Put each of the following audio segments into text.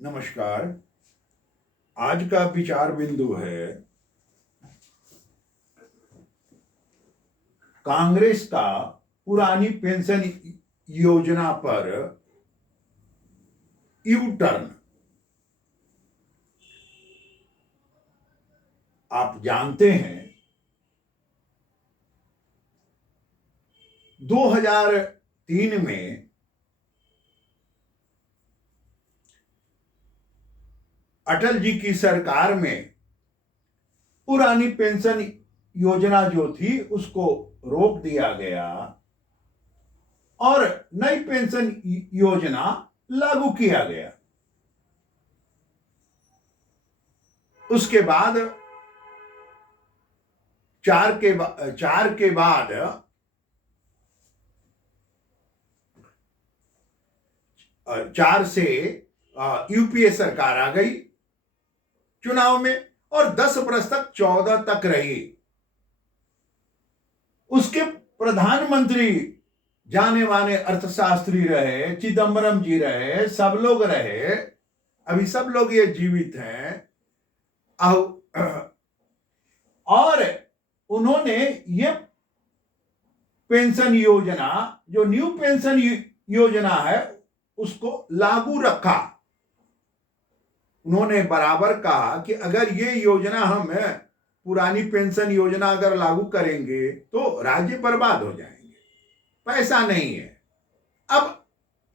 नमस्कार। आज का विचार बिंदु है कांग्रेस का पुरानी पेंशन योजना पर यू टर्न। आप जानते हैं 2003 में अटल जी की सरकार में पुरानी पेंशन योजना जो थी उसको रोक दिया गया और नई पेंशन योजना लागू किया गया। उसके बाद चार के बाद चार से यूपीए सरकार आ गई चुनाव में और 10 वर्ष तक 14 तक रही। उसके प्रधानमंत्री जाने माने अर्थशास्त्री रहे, चिदंबरम जी रहे, सब लोग रहे, अभी सब लोग ये जीवित हैं। और उन्होंने ये पेंशन योजना जो न्यू पेंशन योजना है उसको लागू रखा। उन्होंने बराबर कहा कि अगर ये योजना हम पुरानी पेंशन योजना अगर लागू करेंगे तो राज्य बर्बाद हो जाएंगे, पैसा नहीं है। अब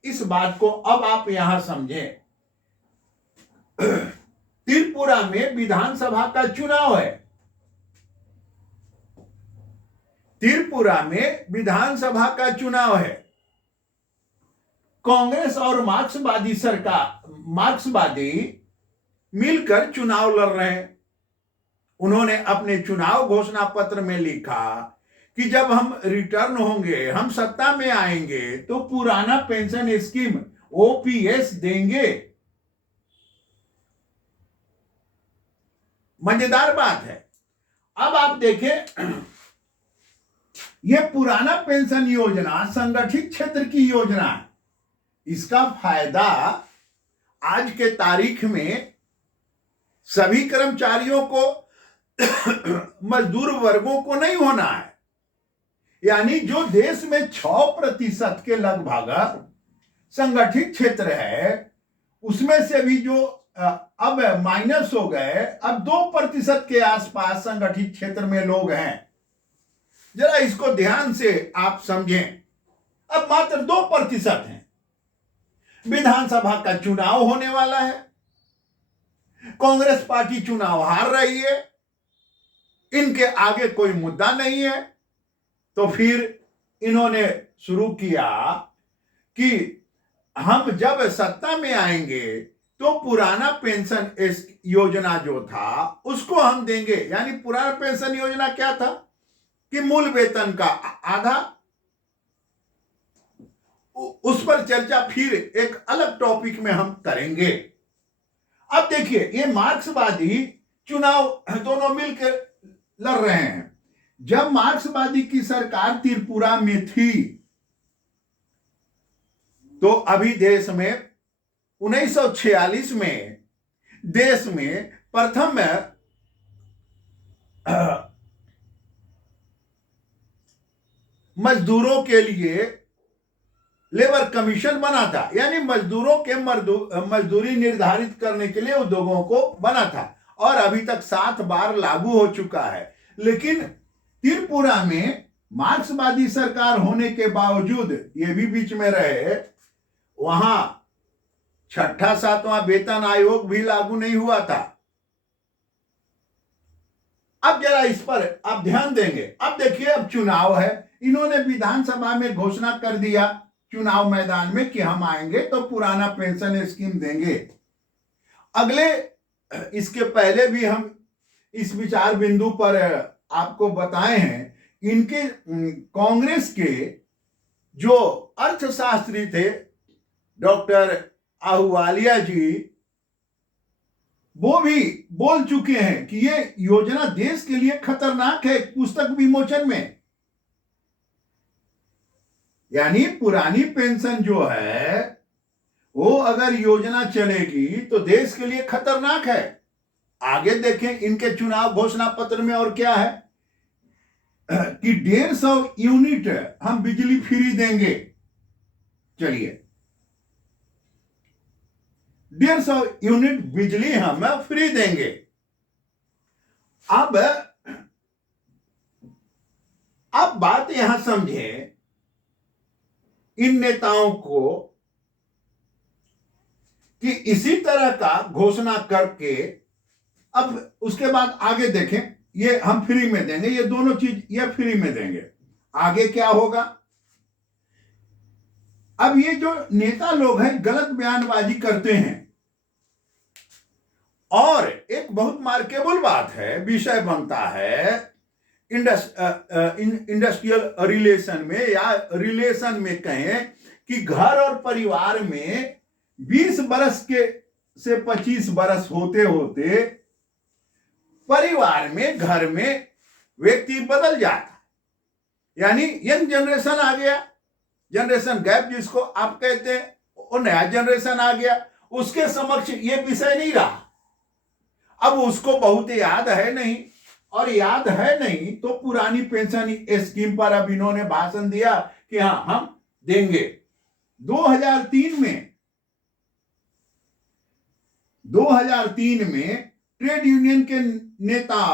इस बात को अब आप यहां समझें। त्रिपुरा में विधानसभा का चुनाव है। त्रिपुरा में विधानसभा का चुनाव है। कांग्रेस और मार्क्सवादी मिलकर चुनाव लड़ रहे हैं। उन्होंने अपने चुनाव घोषणा पत्र में लिखा कि जब हम रिटर्न होंगे, हम सत्ता में आएंगे तो पुराना पेंशन स्कीम ओपीएस देंगे। मजेदार बात है। अब आप देखें, यह पुराना पेंशन योजना संगठित क्षेत्र की योजना है। इसका फायदा आज के तारीख में सभी कर्मचारियों को मजदूर वर्गों को नहीं होना है। यानी जो देश में 6% के लगभग संगठित क्षेत्र है उसमें से भी जो अब माइनस हो गए, अब 2% के आसपास संगठित क्षेत्र में लोग हैं। जरा इसको ध्यान से आप समझें। अब मात्र 2% हैं। विधानसभा का चुनाव होने वाला है। कांग्रेस पार्टी चुनाव हार रही है। इनके आगे कोई मुद्दा नहीं है। तो फिर इन्होंने शुरू किया कि हम जब सत्ता में आएंगे तो पुराना पेंशन योजना जो था उसको हम देंगे। यानी पुराना पेंशन योजना क्या था कि मूल वेतन का आधा। उस पर चर्चा फिर एक अलग टॉपिक में हम करेंगे। अब देखिए, ये मार्क्सवादी चुनाव दोनों मिलकर लड़ रहे हैं। जब मार्क्सवादी की सरकार त्रिपुरा में थी तो अभी देश में 1946 में देश में प्रथम मजदूरों के लिए लेबर कमीशन बना था। यानी मजदूरों के मजदूरी निर्धारित करने के लिए उद्योगों को बना था और अभी तक 7 बार लागू हो चुका है। लेकिन त्रिपुरा में मार्क्सवादी सरकार होने के बावजूद ये भी बीच में रहे, वहां 6ठा 7वां वेतन आयोग भी लागू नहीं हुआ था। अब जरा इस पर आप ध्यान देंगे। अब देखिए, अब चुनाव है। इन्होंने विधानसभा में घोषणा कर दिया चुनाव मैदान में कि हम आएंगे तो पुराना पेंशन स्कीम देंगे। अगले इसके पहले भी हम इस विचार बिंदु पर आपको बताए हैं। इनके कांग्रेस के जो अर्थशास्त्री थे डॉक्टर आहूवालिया जी, वो भी बोल चुके हैं कि ये योजना देश के लिए खतरनाक है, पुस्तक विमोचन में। यानी पुरानी पेंशन जो है वो अगर योजना चलेगी तो देश के लिए खतरनाक है। आगे देखें इनके चुनाव घोषणा पत्र में और क्या है कि 150 यूनिट हम बिजली फ्री देंगे। चलिए 150 यूनिट बिजली हम फ्री देंगे। अब बात यहां समझे इन नेताओं को कि इसी तरह का घोषणा करके अब उसके बाद आगे देखें, ये हम फ्री में देंगे, ये दोनों चीज ये फ्री में देंगे। आगे क्या होगा? अब ये जो नेता लोग हैं गलत बयानबाजी करते हैं और एक बहुत मार्केबल बात है, विषय बनता है इंडस्ट्रियल रिलेशन में या रिलेशन में कहें कि घर और परिवार में 20 बरस के से 25 बरस होते होते परिवार में घर में व्यक्ति बदल जाता है, यानी यंग जनरेशन आ गया, जनरेशन गैप जिसको आप कहते हैं, वो नया जनरेशन आ गया, उसके समक्ष ये विषय नहीं रहा। अब उसको बहुत याद है नहीं, और याद है नहीं तो पुरानी पेंशन स्कीम पर अब इन्होंने भाषण दिया कि हाँ हम देंगे। 2003 में ट्रेड यूनियन के नेता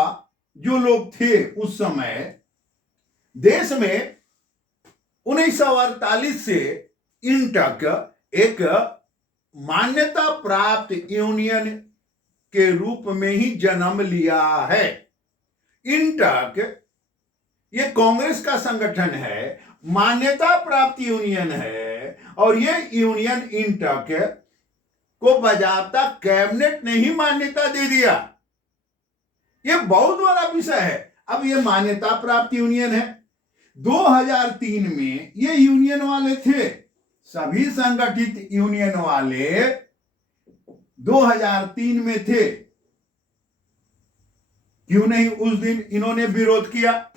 जो लोग थे उस समय देश में 1948 से इन तक एक मान्यता प्राप्त यूनियन के रूप में ही जन्म लिया है। इंटक ये कांग्रेस का संगठन है, मान्यता प्राप्त यूनियन है, और ये यूनियन इंटक को बाजाबता कैबिनेट ने ही मान्यता दे दिया। ये बहुत बड़ा विषय है। अब ये मान्यता प्राप्त यूनियन है। 2003 में ये यूनियन वाले थे, सभी संगठित यूनियन वाले 2003 में थे। क्यों नहीं उस दिन इन्होंने विरोध किया?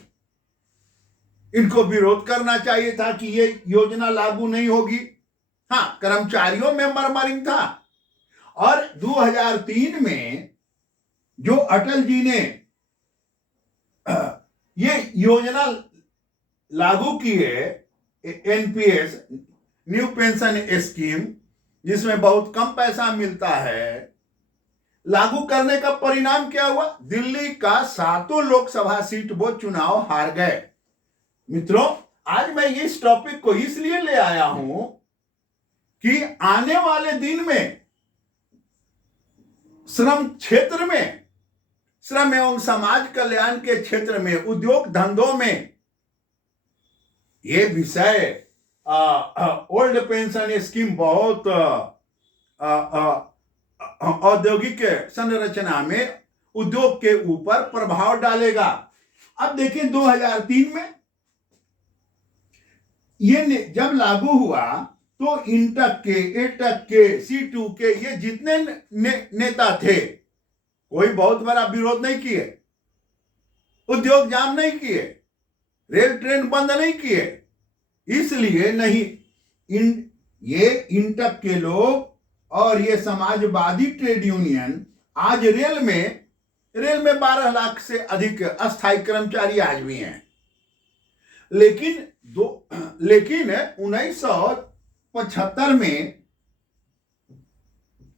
इनको विरोध करना चाहिए था कि ये योजना लागू नहीं होगी। हाँ, कर्मचारियों में मरमरिंग था। और 2003 में जो अटल जी ने ये योजना लागू की है, एनपीएस न्यू पेंशन स्कीम, जिसमें बहुत कम पैसा मिलता है, लागू करने का परिणाम क्या हुआ? दिल्ली का 7 लोकसभा सीट वो चुनाव हार गए। मित्रों, आज मैं इस टॉपिक को इसलिए ले आया हूं कि आने वाले दिन में श्रम क्षेत्र में, श्रम एवं समाज कल्याण के क्षेत्र में, उद्योग धंधों में ये विषय ओल्ड पेंशन स्कीम बहुत औद्योगिक संरचना में उद्योग के ऊपर प्रभाव डालेगा। अब देखिए 2003 में ये जब लागू हुआ तो इंटक के, एटक के, C2 के ये जितने नेता थे, कोई बहुत बड़ा विरोध नहीं किए, उद्योग जाम नहीं किए, रेल ट्रेन बंद नहीं किए। इसलिए नहीं, ये इंटक के लोग और ये समाजवादी ट्रेड यूनियन आज रेल में 12 लाख से अधिक अस्थायी कर्मचारी आज भी हैं। लेकिन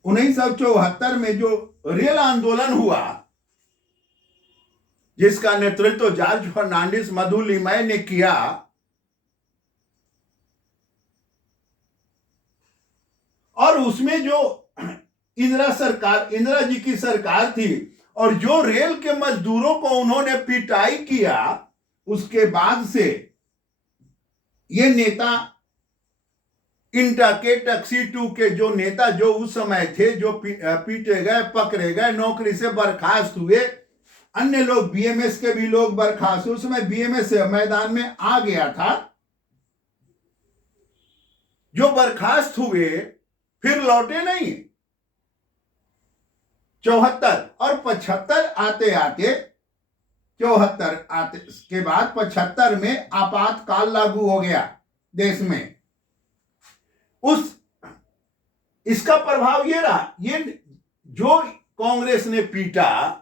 1974 में जो रेल आंदोलन हुआ, जिसका नेतृत्व जॉर्ज फर्नांडिस मधुलिमय ने किया, और उसमें जो इंदिरा जी की सरकार थी, और जो रेल के मजदूरों को उन्होंने पिटाई किया, उसके बाद से ये नेता इंटक के, C2 के जो नेता जो उस समय थे, जो पीटे गए, पकड़े गए, नौकरी से बर्खास्त हुए, अन्य लोग बीएमएस के भी लोग बर्खास्त हुए। उस समय बीएमएस मैदान में आ गया था। जो बर्खास्त हुए फिर लौटे नहीं। 74 और 75 आते आते, 74 आते के बाद 75 में आपातकाल लागू हो गया देश में। उस इसका प्रभाव ये रहा, ये जो कांग्रेस ने पीटा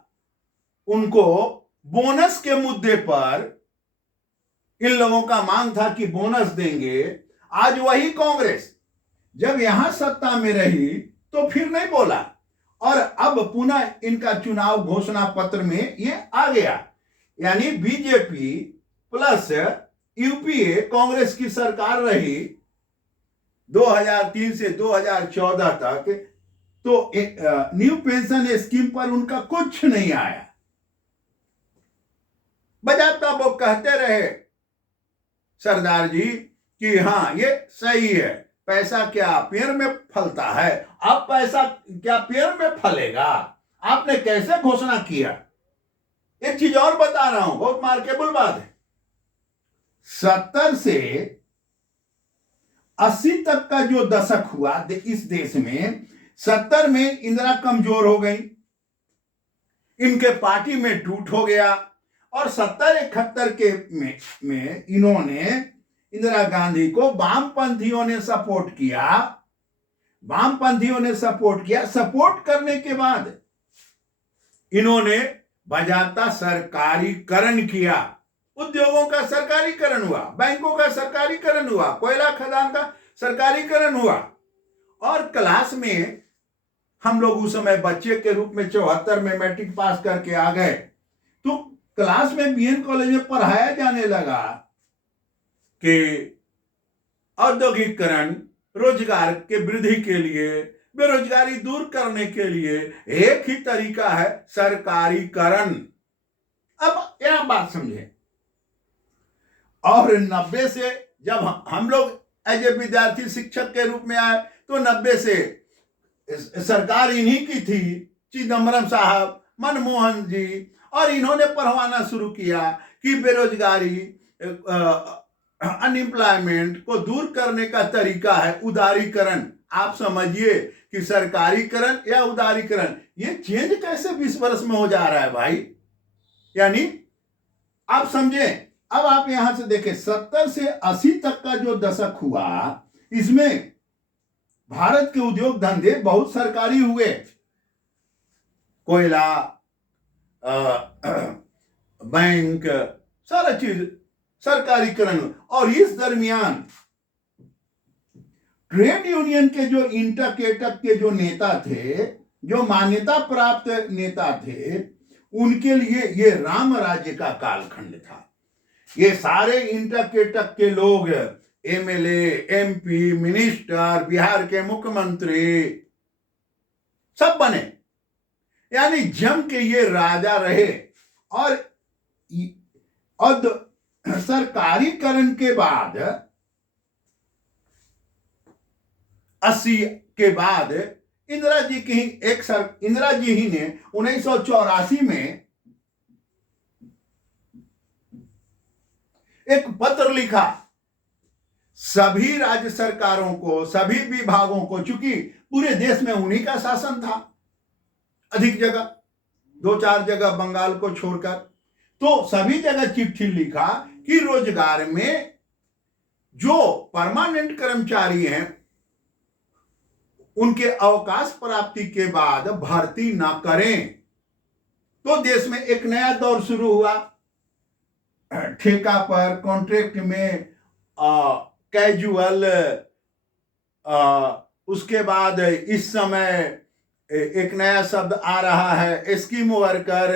उनको बोनस के मुद्दे पर, इन लोगों का मांग था कि बोनस देंगे। आज वही कांग्रेस जब यहां सत्ता में रही तो फिर नहीं बोला, और अब पुनः इनका चुनाव घोषणा पत्र में ये आ गया। यानी बीजेपी प्लस यूपीए कांग्रेस की सरकार रही 2003 से 2014 तक, तो न्यू पेंशन स्कीम पर उनका कुछ नहीं आया। बजाता वो कहते रहे सरदार जी कि हाँ ये सही है, पैसा क्या पेड़ में फलता है, अब पैसा क्या पेड़ में फलेगा, आपने कैसे घोषणा किया। एक चीज और बता रहा हूं, बहुत मार्केबल बात है। 70 से 80 तक का जो दशक हुआ इस देश में, 70 में इंदिरा कमजोर हो गई, इनके पार्टी में टूट हो गया, और 70-71 के में इन्होंने इंदिरा गांधी को वामपंथियों ने सपोर्ट किया। वामपंथियों ने सपोर्ट किया, सपोर्ट करने के बाद इन्होंने बजाता सरकारीकरण किया। उद्योगों का सरकारीकरण हुआ, बैंकों का सरकारीकरण हुआ, कोयला खदान का सरकारीकरण हुआ। और क्लास में हम लोग उस समय बच्चे के रूप में 74 में मैट्रिक पास करके आ गए, तो क्लास में बीएन कॉलेज में पढ़ाया जाने लगा कि औद्योगिकरण, रोजगार के वृद्धि के लिए, बेरोजगारी दूर करने के लिए एक ही तरीका है, सरकारीकरण। अब यह बात समझे। और 90 से जब हम लोग एज ए विद्यार्थी शिक्षक के रूप में आए, तो 90 से सरकार इन्हीं की थी, चिदम्बरम साहब, मनमोहन जी, और इन्होंने पढ़वाना शुरू किया कि बेरोजगारी, अनएम्प्लॉयमेंट को दूर करने का तरीका है उदारीकरण। आप समझिए कि सरकारीकरण या उदारीकरण, ये चेंज कैसे 20 वर्ष में हो जा रहा है भाई। यानी आप समझे। अब आप यहां से देखें, 70 से 80 तक का जो दशक हुआ, इसमें भारत के उद्योग धंधे बहुत सरकारी हुए। कोयला, बैंक, सारा चीज सरकारीकरण। और इस दरमियान ट्रेड यूनियन के जो इंटरकेटक के जो नेता थे, जो मान्यता प्राप्त नेता थे, उनके लिए ये राम राज्य का कालखंड था। ये सारे इंटरकेटक के लोग एमएलए, एमपी, मिनिस्टर, बिहार के मुख्यमंत्री सब बने, यानी जम के ये राजा रहे। और सरकारीकरण के बाद 80 के बाद इंदिरा जी की इंदिरा जी ही ने 1984 में एक पत्र लिखा सभी राज्य सरकारों को, सभी विभागों को, चूंकि पूरे देश में उन्हीं का शासन था अधिक जगह, 2-4 जगह बंगाल को छोड़कर, तो सभी जगह चिट्ठी लिखा कि रोजगार में जो परमानेंट कर्मचारी हैं उनके अवकाश प्राप्ति के बाद भर्ती ना करें। तो देश में एक नया दौर शुरू हुआ, ठेका पर, कॉन्ट्रैक्ट में, कैजुअल। उसके बाद इस समय एक नया शब्द आ रहा है, scheme worker,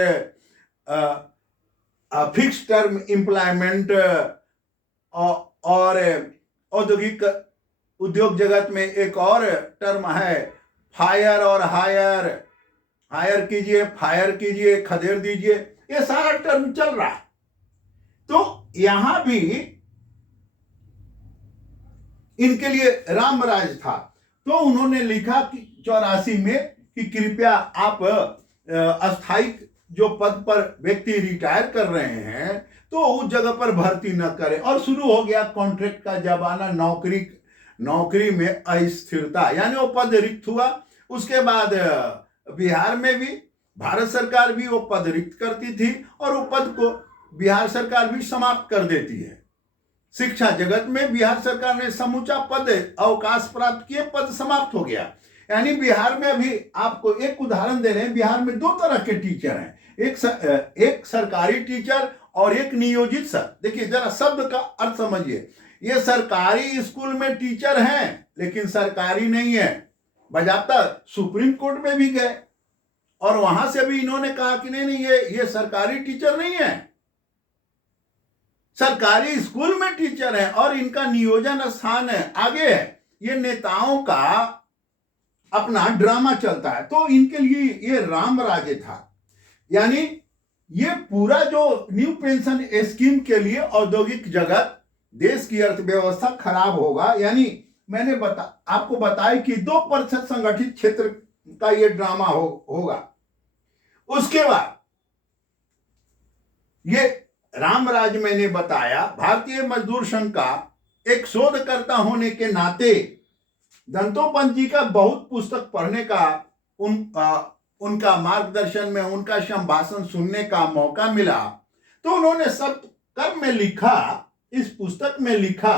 fix term employment, और औद्योगिक उद्योग जगत में एक और टर्म है फायर और हायर। हायर कीजिए, फायर कीजिए, खदेड़ दीजिए, ये सारा टर्म चल रहा है। तो यहां भी इनके लिए राम राज था। तो उन्होंने लिखा कि 84 में कि कृपया आप अस्थायी जो पद पर व्यक्ति रिटायर कर रहे हैं तो उस जगह पर भर्ती न करें। और शुरू हो गया कॉन्ट्रैक्ट का जमाना, नौकरी में अस्थिरता, यानी वो पद रिक्त हुआ। उसके बाद बिहार में भी भारत सरकार भी वो पद रिक्त करती थी और वो पद को बिहार सरकार भी समाप्त कर देती है। शिक्षा जगत में बिहार सरकार ने समूचा पद अवकाश प्राप्त किए, पद समाप्त हो गया। यानी बिहार में अभी आपको एक उदाहरण दे रहे हैं, बिहार में दो तरह के टीचर हैं, एक सरकारी टीचर और एक नियोजित सर। देखिए जरा शब्द का अर्थ समझिए, ये सरकारी स्कूल में टीचर हैं लेकिन सरकारी नहीं है। बजाता सुप्रीम कोर्ट में भी गए और वहां से भी इन्होंने कहा कि नहीं नहीं ये सरकारी टीचर नहीं है, सरकारी स्कूल में टीचर है और इनका नियोजन स्थान है आगे है। ये नेताओं का अपना ड्रामा चलता है, तो इनके लिए ये राम राज्य था। यानी ये पूरा जो न्यू पेंशन स्कीम के लिए औद्योगिक जगत, देश की अर्थव्यवस्था खराब होगा। यानी मैंने आपको बताया कि 2% संगठित क्षेत्र का ये ड्रामा होगा। उसके बाद ये रामराज मैंने बताया, भारतीय मजदूर संघ का एक शोधकर्ता होने के नाते दंतोपंत जी का बहुत पुस्तक पढ़ने का, उनका मार्गदर्शन में उनका संभाषण सुनने का मौका मिला। तो उन्होंने सप्त कर्म में लिखा, इस पुस्तक में लिखा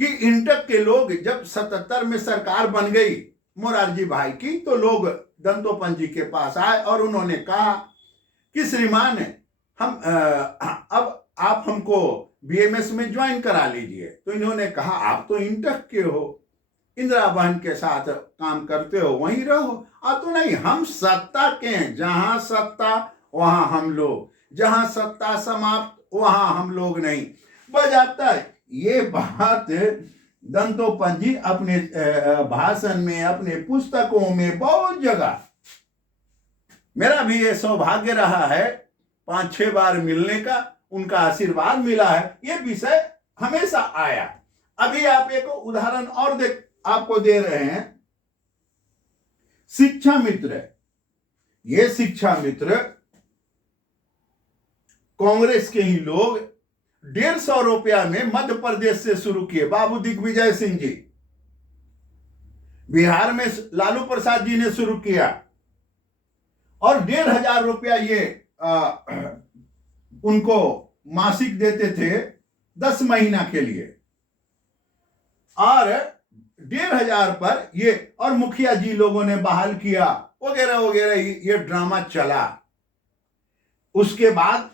कि इंटक के लोग जब 77 में सरकार बन गई मोरारजी भाई की, तो लोग दंतोपंत जी के पास आए और उन्होंने कहा कि श्रीमान हम अब आप हमको बीएमएस में ज्वाइन करा लीजिए। तो इन्होंने कहा आप तो इंटक के हो, इंदिरा बहन के साथ काम करते हो, वहीं रहो। तो नहीं, हम सत्ता के हैं, जहां सत्ता वहां हम लोग, जहां सत्ता समाप्त वहां हम लोग नहीं। बजाता है ये बात दंतोपंत जी अपने भाषण में, अपने पुस्तकों में बहुत जगह, मेरा भी ये सौभाग्य रहा है 5-6 बार मिलने का, उनका आशीर्वाद मिला है, ये विषय हमेशा आया। अभी आप एक उदाहरण और आपको दे रहे हैं, शिक्षा मित्र। ये शिक्षा मित्र कांग्रेस के ही लोग 150 रुपया में मध्य प्रदेश से शुरू किए, बाबू दिग्विजय सिंह जी। बिहार में लालू प्रसाद जी ने शुरू किया और 1500 रुपया ये उनको मासिक देते थे 10 महीना के लिए, और 1500 पर ये और मुखिया जी लोगों ने बहाल किया वगैरह वगैरह, ये ड्रामा चला। उसके बाद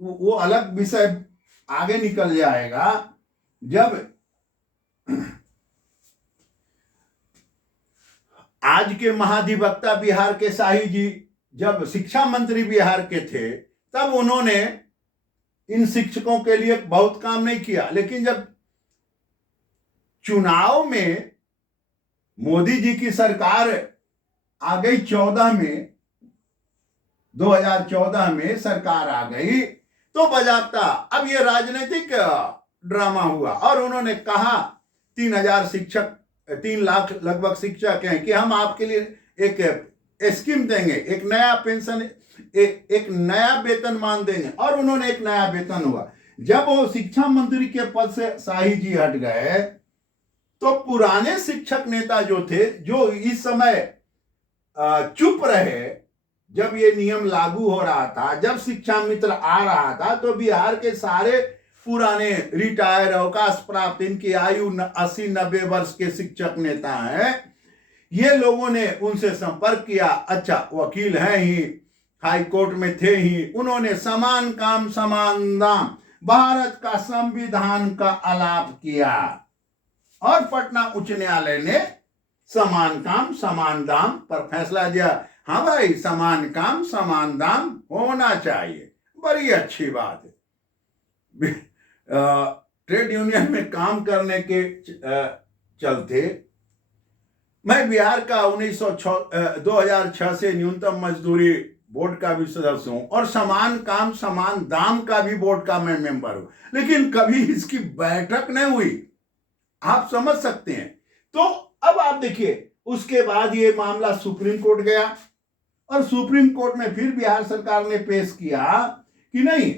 वो अलग विषय आगे निकल जाएगा। जब आज के महाधिवक्ता बिहार के शाही जी जब शिक्षा मंत्री बिहार के थे, तब उन्होंने इन शिक्षकों के लिए बहुत काम नहीं किया। लेकिन जब चुनाव में मोदी जी की सरकार आ गई 2014 में सरकार आ गई, तो बजाता अब ये राजनीतिक ड्रामा हुआ और उन्होंने कहा 3,000 शिक्षक, 3 लाख लगभग शिक्षक हैं कि हम आपके लिए एक स्कीम देंगे, एक नया पेंशन, एक नया वेतनमान देंगे। और उन्होंने एक नया वेतन हुआ। जब वो शिक्षा मंत्री के पद से शाही जी हट गए, तो पुराने शिक्षक नेता जो थे, जो इस समय चुप रहे जब ये नियम लागू हो रहा था, जब शिक्षा मित्र आ रहा था, तो बिहार के सारे पुराने रिटायर, अवकाश प्राप्त, इनकी आयु 80-90 वर्ष के शिक्षक नेता हैं, ये लोगों ने उनसे संपर्क किया। अच्छा, वकील हैं ही, हाई कोर्ट में थे ही, उन्होंने समान काम समान दाम, भारत का संविधान का आलाप किया और पटना उच्च न्यायालय ने समान काम समान दाम पर फैसला दिया। हाँ भाई, समान काम समान दाम होना चाहिए, बड़ी अच्छी बात है। ट्रेड यूनियन में काम करने के चलते मैं बिहार का 2006 से न्यूनतम मजदूरी बोर्ड का भी सदस्य हूं और समान काम समान दाम का भी बोर्ड का मैं मेंबर हूं, लेकिन कभी इसकी बैठक नहीं हुई। आप समझ सकते हैं। तो अब आप देखिए, उसके बाद ये मामला सुप्रीम कोर्ट गया और सुप्रीम कोर्ट में फिर बिहार सरकार ने पेश किया कि नहीं,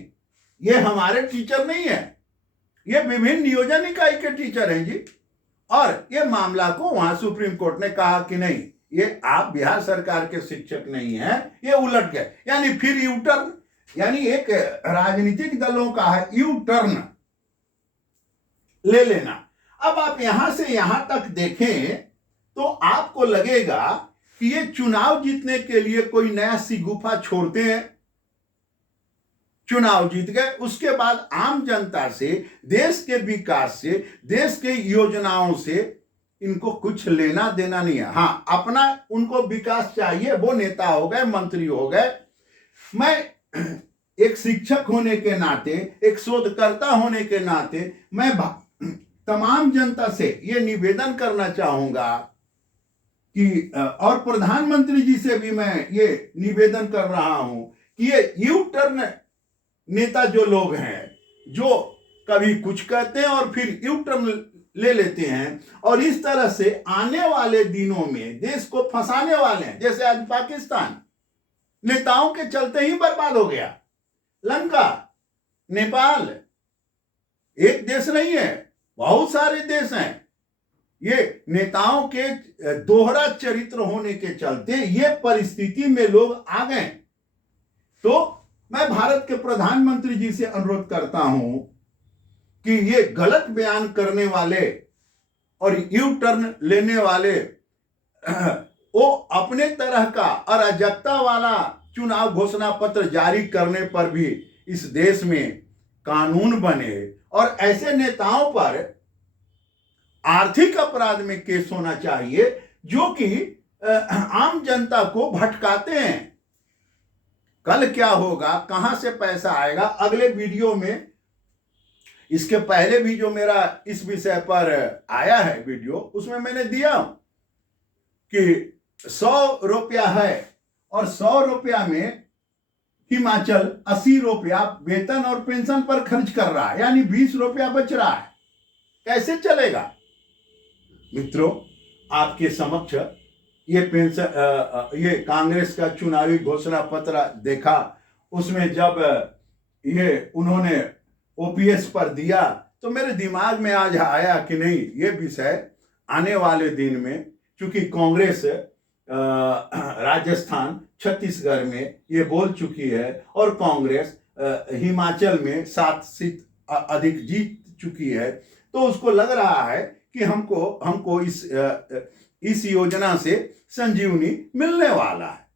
ये हमारे टीचर नहीं है, ये विभिन्न नियोजन इकाई के टीचर हैं जी। और ये मामला को वहां सुप्रीम कोर्ट ने कहा कि नहीं, ये आप बिहार सरकार के शिक्षक नहीं हैं, ये उलट गए। यानी फिर यू टर्न, यानी एक राजनीतिक दलों का है यू टर्न ले लेना। अब आप यहां से यहां तक देखें तो आपको लगेगा कि ये चुनाव जीतने के लिए कोई नया सिगुफा छोड़ते हैं। चुनाव जीत गए, उसके बाद आम जनता से, देश के विकास से, देश के योजनाओं से इनको कुछ लेना देना नहीं है। हाँ, अपना उनको विकास चाहिए, वो नेता हो गए, मंत्री हो गए। मैं एक शिक्षक होने के नाते, एक शोधकर्ता होने के नाते मैं तमाम जनता से ये निवेदन करना चाहूंगा कि और प्रधानमंत्री जी से भी मैं ये निवेदन कर रहा हूं कि ये यू टर्न नेता जो लोग हैं, जो कभी कुछ कहते हैं और फिर यू टर्न ले लेते हैं और इस तरह से आने वाले दिनों में देश को फंसाने वाले हैं। जैसे आज पाकिस्तान नेताओं के चलते ही बर्बाद हो गया। लंका, नेपाल एक देश नहीं है, बहुत सारे देश हैं। ये नेताओं के दोहरा चरित्र होने के चलते ये परिस्थिति में लोग आ गए। तो मैं भारत के प्रधानमंत्री जी से अनुरोध करता हूं कि ये गलत बयान करने वाले और यू टर्न लेने वाले वो अपने तरह का अराजकता वाला चुनाव घोषणा पत्र जारी करने पर भी इस देश में कानून बने और ऐसे नेताओं पर आर्थिक अपराध में केस होना चाहिए जो कि आम जनता को भटकाते हैं। कल क्या होगा, कहां से पैसा आएगा, अगले वीडियो में, इसके पहले भी जो मेरा इस विषय पर आया है वीडियो, उसमें मैंने दिया कि 100 रुपया है और 100 रुपया में हिमाचल 80 रुपया वेतन और पेंशन पर खर्च कर रहा है, यानी 20 रुपया बच रहा है। कैसे चलेगा? मित्रों, आपके समक्ष ये पेंशन, ये कांग्रेस का चुनावी घोषणा पत्र देखा, उसमें जब ये उन्होंने ओपीएस पर दिया तो मेरे दिमाग में आज आया कि नहीं, ये विषय आने वाले दिन में, चूंकि कांग्रेस राजस्थान, छत्तीसगढ़ में ये बोल चुकी है और कांग्रेस हिमाचल में 7 सीट अधिक जीत चुकी है, तो उसको लग रहा है कि हमको इस योजना से संजीवनी मिलने वाला है।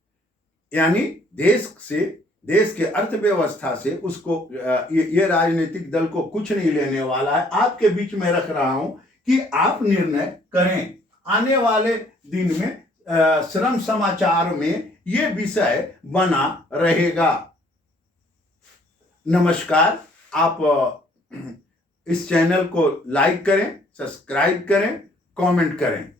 यानी देश के अर्थव्यवस्था से उसको ये राजनीतिक दल को कुछ नहीं लेने वाला है। आपके बीच में रख रहा हूं कि आप निर्णय करें। आने वाले दिन में श्रम समाचार में ये विषय बना रहेगा। नमस्कार। आप इस चैनल को लाइक करें, सब्सक्राइब करें, कमेंट करें।